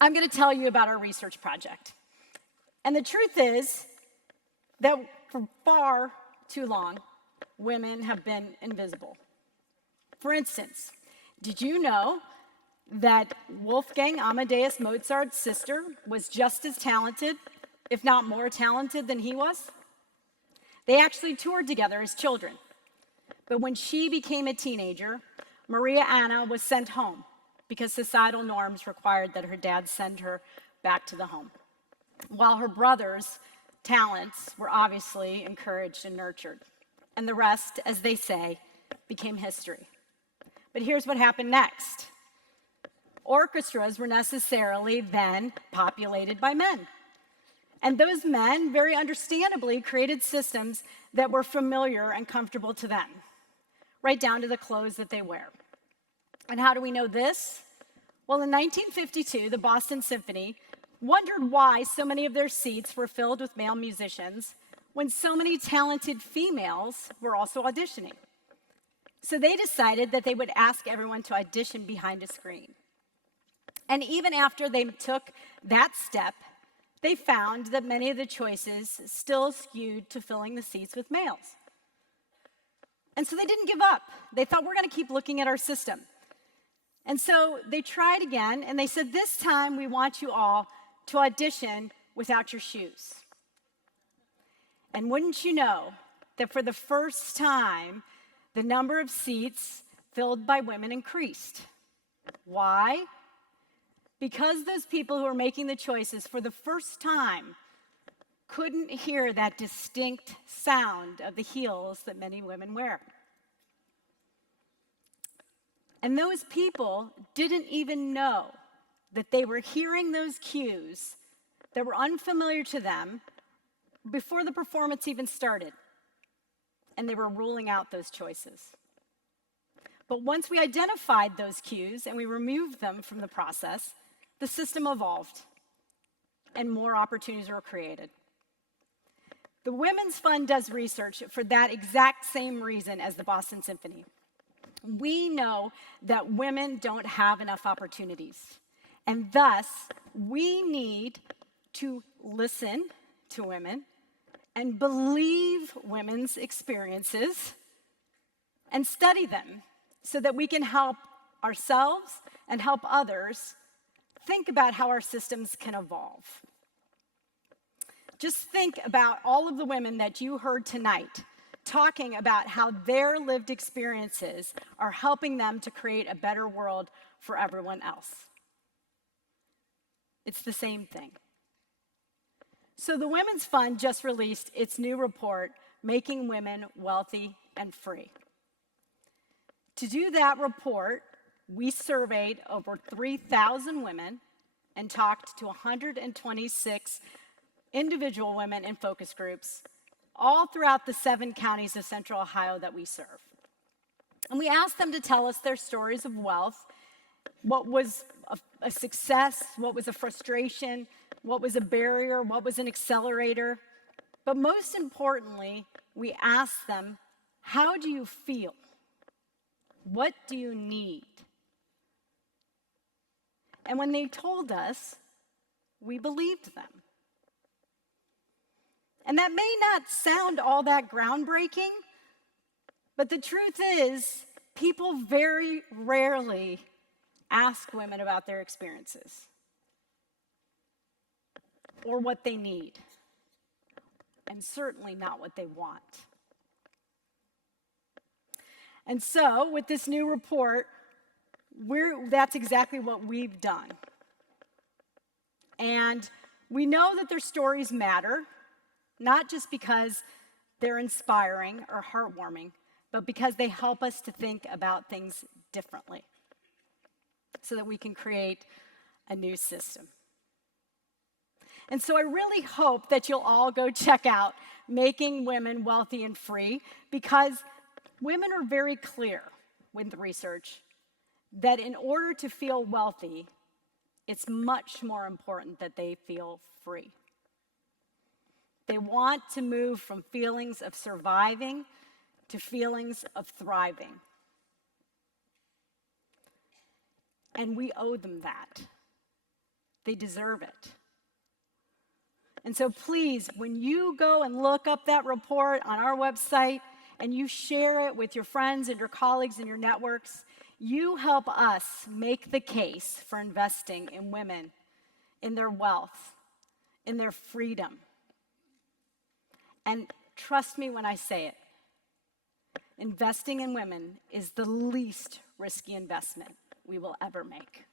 I'm going to tell you about our research project. And the truth is that for far too long, women have been invisible. For instance, did you know that Wolfgang Amadeus Mozart's sister was just as talented, if not more talented, than he was? They actually toured together as children. But when she became a teenager, Maria Anna was sent home because societal norms required that her dad send her back to the home, while her brother's talents were obviously encouraged and nurtured. And the rest, as they say, became history. But here's what happened next. Orchestras were necessarily then populated by men. And those men, very understandably, created systems that were familiar and comfortable to them, right down to the clothes that they wear. And how do we know this? Well, in 1952, the Boston Symphony wondered why so many of their seats were filled with male musicians when so many talented females were also auditioning. So they decided that they would ask everyone to audition behind a screen. And even after they took that step, they found that many of the choices still skewed to filling the seats with males. And so they didn't give up. They thought, we're going to keep looking at our system. And so they tried again, and they said, this time we want you all to audition without your shoes. And wouldn't you know that for the first time, the number of seats filled by women increased. Why? Because those people who were making the choices for the first time couldn't hear that distinct sound of the heels that many women wear. And those people didn't even know that they were hearing those cues that were unfamiliar to them before the performance even started. And they were ruling out those choices. But once we identified those cues and we removed them from the process, the system evolved and more opportunities were created. The Women's Fund does research for that exact same reason as the Boston Symphony. We know that women don't have enough opportunities, and thus we need to listen to women and believe women's experiences and study them so that we can help ourselves and help others think about how our systems can evolve. Just think about all of the women that you heard tonight talking about how their lived experiences are helping them to create a better world for everyone else. It's the same thing. So the Women's Fund just released its new report, Making Women Wealthy and Free. To do that report, we surveyed over 3,000 women and talked to 126 individual women in focus groups, all throughout the 7 counties of Central Ohio that we serve. And we asked them to tell us their stories of wealth, what was a success, what was a frustration, what was a barrier, what was an accelerator. But most importantly, we asked them, how do you feel? What do you need? And when they told us, we believed them. And that may not sound all that groundbreaking, but the truth is, people very rarely ask women about their experiences or what they need, and certainly not what they want. And so, with this new report, that's exactly what we've done. And we know that their stories matter, not just because they're inspiring or heartwarming, but because they help us to think about things differently so that we can create a new system. And so I really hope that you'll all go check out Making Women Wealthy and Free, because women are very clear with the research that in order to feel wealthy, it's much more important that they feel free. They want to move from feelings of surviving to feelings of thriving. And we owe them that. They deserve it. And so please, when you go and look up that report on our website and you share it with your friends and your colleagues and your networks, you help us make the case for investing in women, in their wealth, in their freedom. And trust me when I say it, investing in women is the least risky investment we will ever make.